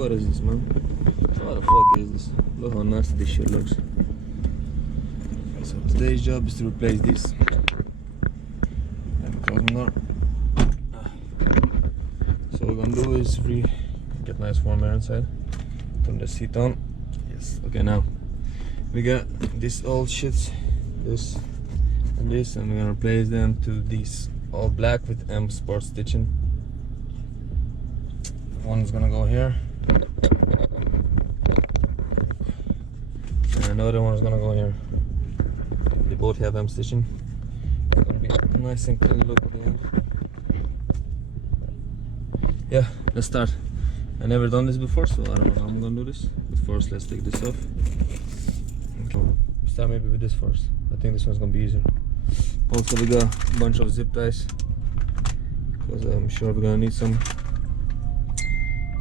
what is this, man? What the fuck is this? Look how nasty this shit looks. So today's job is to replace this. And close the door. So what we're gonna do is get nice warm air inside. Turn the seat on. Yes. Okay, now we got this old shits, this and this, and we're gonna replace them to these all black with Msport stitching. One's gonna go here, and another one's gonna go here. They both have M stitching. It's gonna be nice and clean look at the end. Yeah, let's start. I never done this before, so I don't know how I'm gonna do this. But first, let's take this off. Okay. Start maybe with this first. I think this one's gonna be easier. Also, we got a bunch of zip ties because I'm sure we're gonna need some.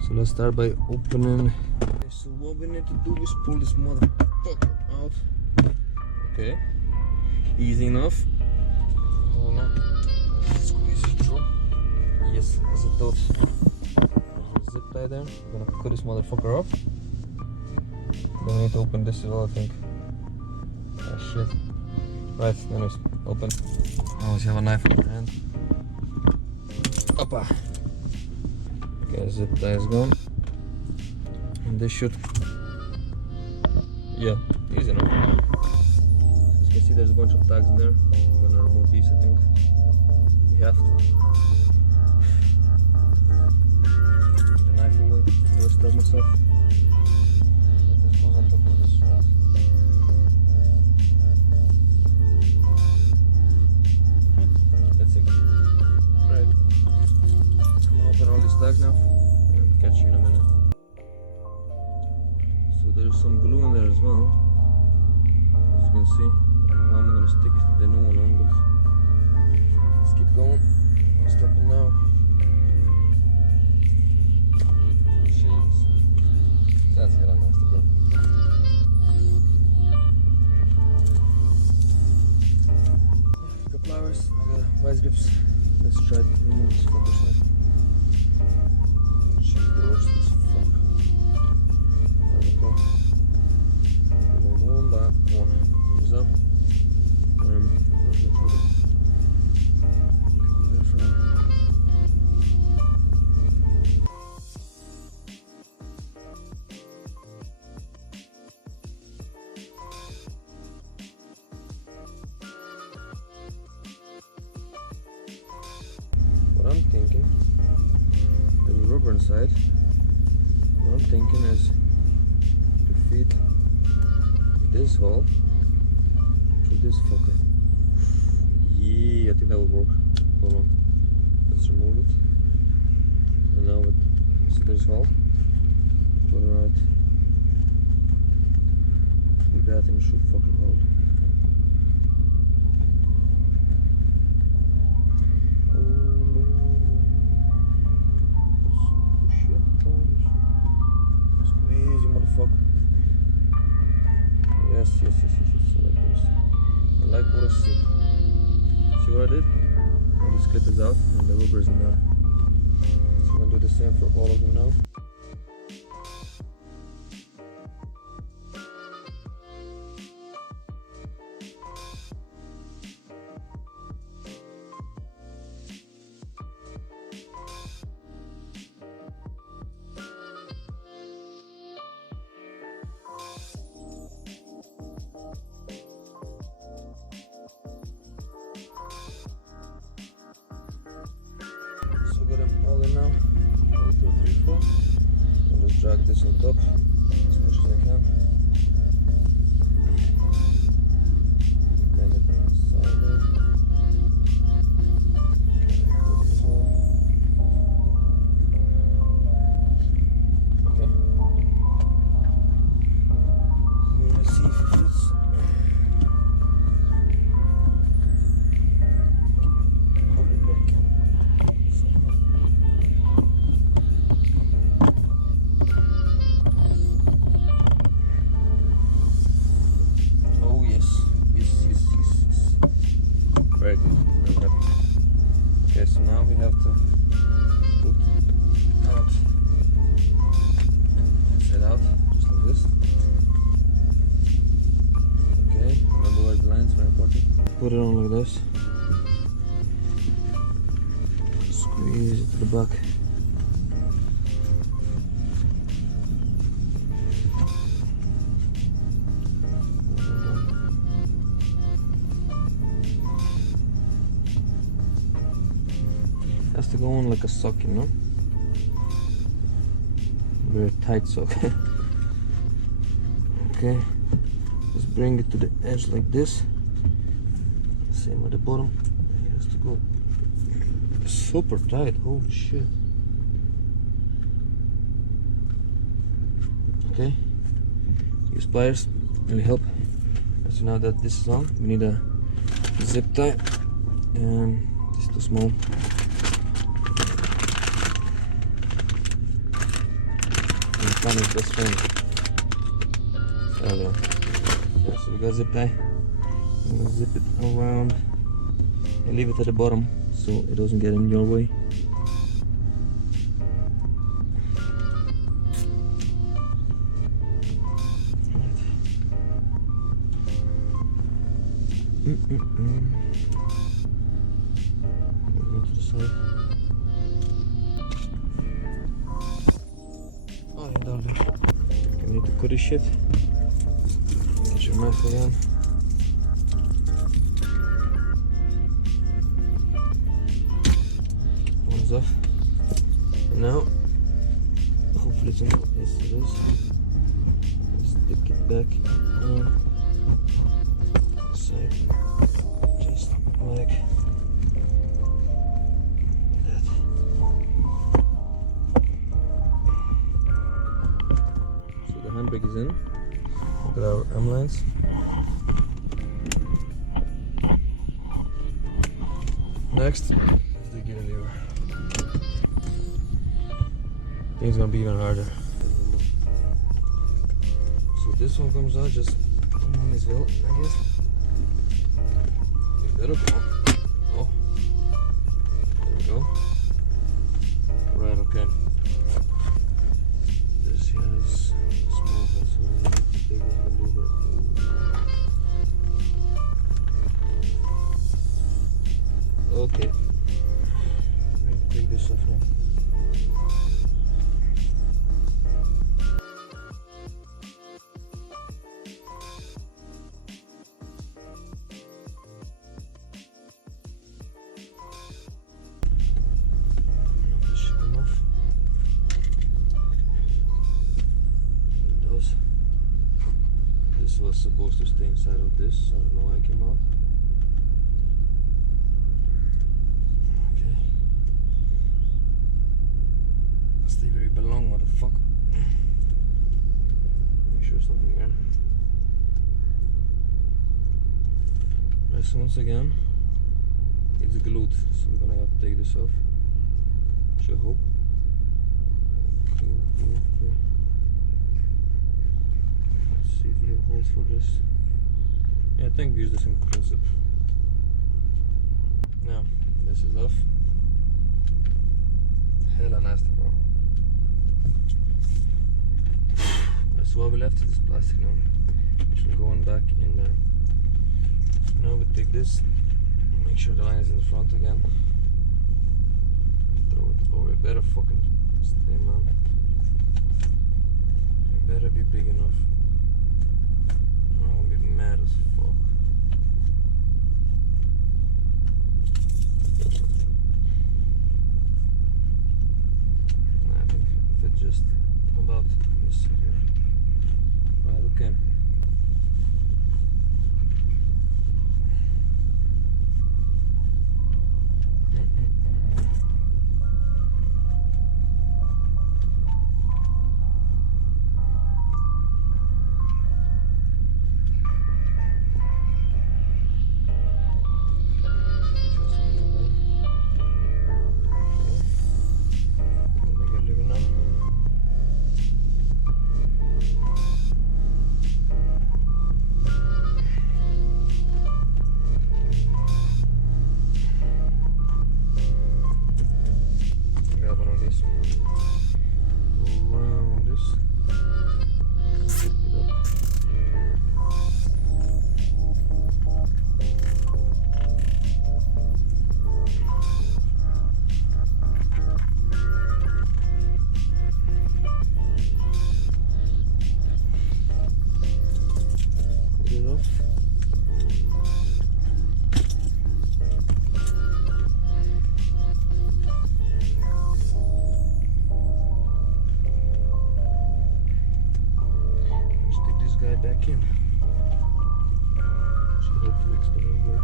So let's start by opening. Okay, so what we need to do is pull this motherfucker out. Okay, easy enough. Hold on, squeeze it through. Yes, as I thought. There's a zip tie there. I'm gonna cut this motherfucker off. Then we need to open this as well, I think. Ah shit. Right, anyways, open. Always have a knife in your hand. Oppa. Okay, zip tie is gone. And this should, yeah, easy enough. As you can see, there's a bunch of tags in there. I'm gonna remove these, I think. We have to. Put the knife away before I start myself. So this goes on top of this, right? That's it. Right. I'm gonna open all these tags now and catch you in a minute. So there's some glue in there as well. As you can see. I don't know how I'm gonna stick the new one on, but let's keep going. I'll stop it now. Jeez. That's hella nasty, bro. I got pliers, I got vice grips. Let's try to remove this fucker side. Shit, gross as fuck. There we go. One by one. Thumbs up. Let's get rid of it for now. What I'm thinking, there's a rubber inside. What I'm thinking is to feed this hole through this fucker. Yeah, I think that would work. Hold on. Let's remove it. And now see this hole? Put it right. That thing should fucking hold. Yes, I like what I see. See what I did? Now this clip is out and the rubber is in there. So I'm gonna do the same for all of them now. Now 1, 2, 3, 4. I'll just drag this on top as much as I can. Bend it sideways. Okay. Let's see if it fits. put it on like this. Squeeze it to the back. Has to go on like a sock, you know? Very tight sock. Okay, just bring it to the edge like this. Same at the bottom. It has to go super tight. Holy shit. Okay, use pliers really help. So now that this is on, we need a zip tie, and this is too small. Find his best friend. Earlier. Yeah, so we got zip tie. I'm gonna zip it around and leave it at the bottom so it doesn't get in your way. Go to the side. Oh, yeah, darling. You need to cut this shit. Get your knife again. One's off. And now, hopefully it's on. Yes, it is. Stick it back on the side. Just like that. So the handbrake is in. Look at our M-lines. Next, let's dig in the lever. I think it's gonna be even harder. So this one comes out just on this hill, I guess. It better go. Oh, there we go. Right, okay. This has small hole, so we need to dig in the lever. Okay. I'm going to take this off now. This should come off. It does. This was supposed to stay inside of this. I don't know why it came out. Belong, motherfucker. Make sure there's nothing there. Right, so once again, it's glued, so we're gonna have to take this off. Should hope. Cool. Let's see if we have holes for this. Yeah, I think we use the same principle. Now, this is off. Hella nasty, bro. So what we left is this plastic now, which will go on back in there. So now we take this, make sure the line is in the front again. Throw it over. It better fucking stay, man. It better be big enough. I'm gonna be mad as fuck. I think if it just about this here. Right, okay. back in. So hopefully it's gonna work.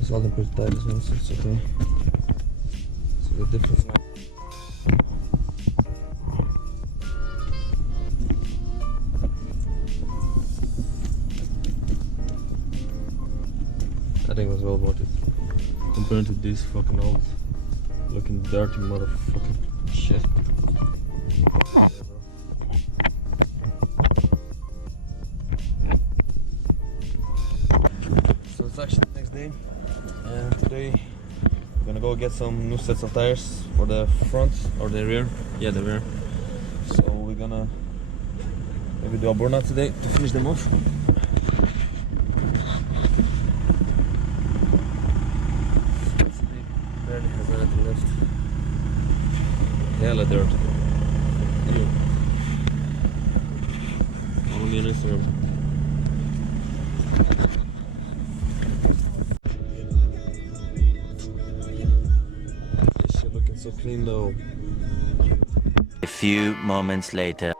It's all the pretty tires now, so it's okay. So the difference now. I think it was well worth it. Compared to this fucking old looking dirty motherfucking shit. So it's actually the next day, and today we're gonna go get some new sets of tires for the front or the rear. Yeah, the rear. So we're gonna maybe do a burnout today to finish them off. Barely has anything left. Hella dirt. Ew. Follow me on Instagram. This shit looking so clean though. A few moments later.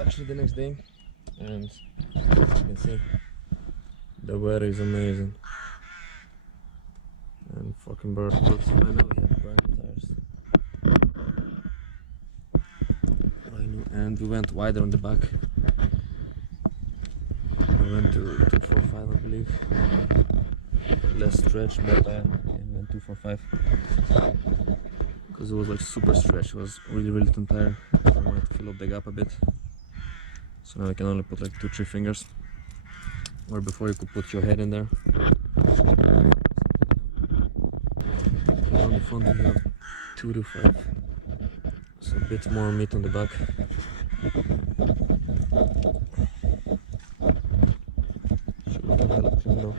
Actually the next day, and you can see the weather is amazing. And fucking bird. So I know we have brand new tires. I know, and we went wider on the back. We went to 245, I believe. Less stretch, more tire, and then 245. Because it was like super stretch. It was really thin tire. I wanted to fill up the gap a bit. So now I can only put like 2-3 fingers. Or before you could put your head in there. On the front we have 2 to 5. So a bit more meat on the back. Should look hella clean though.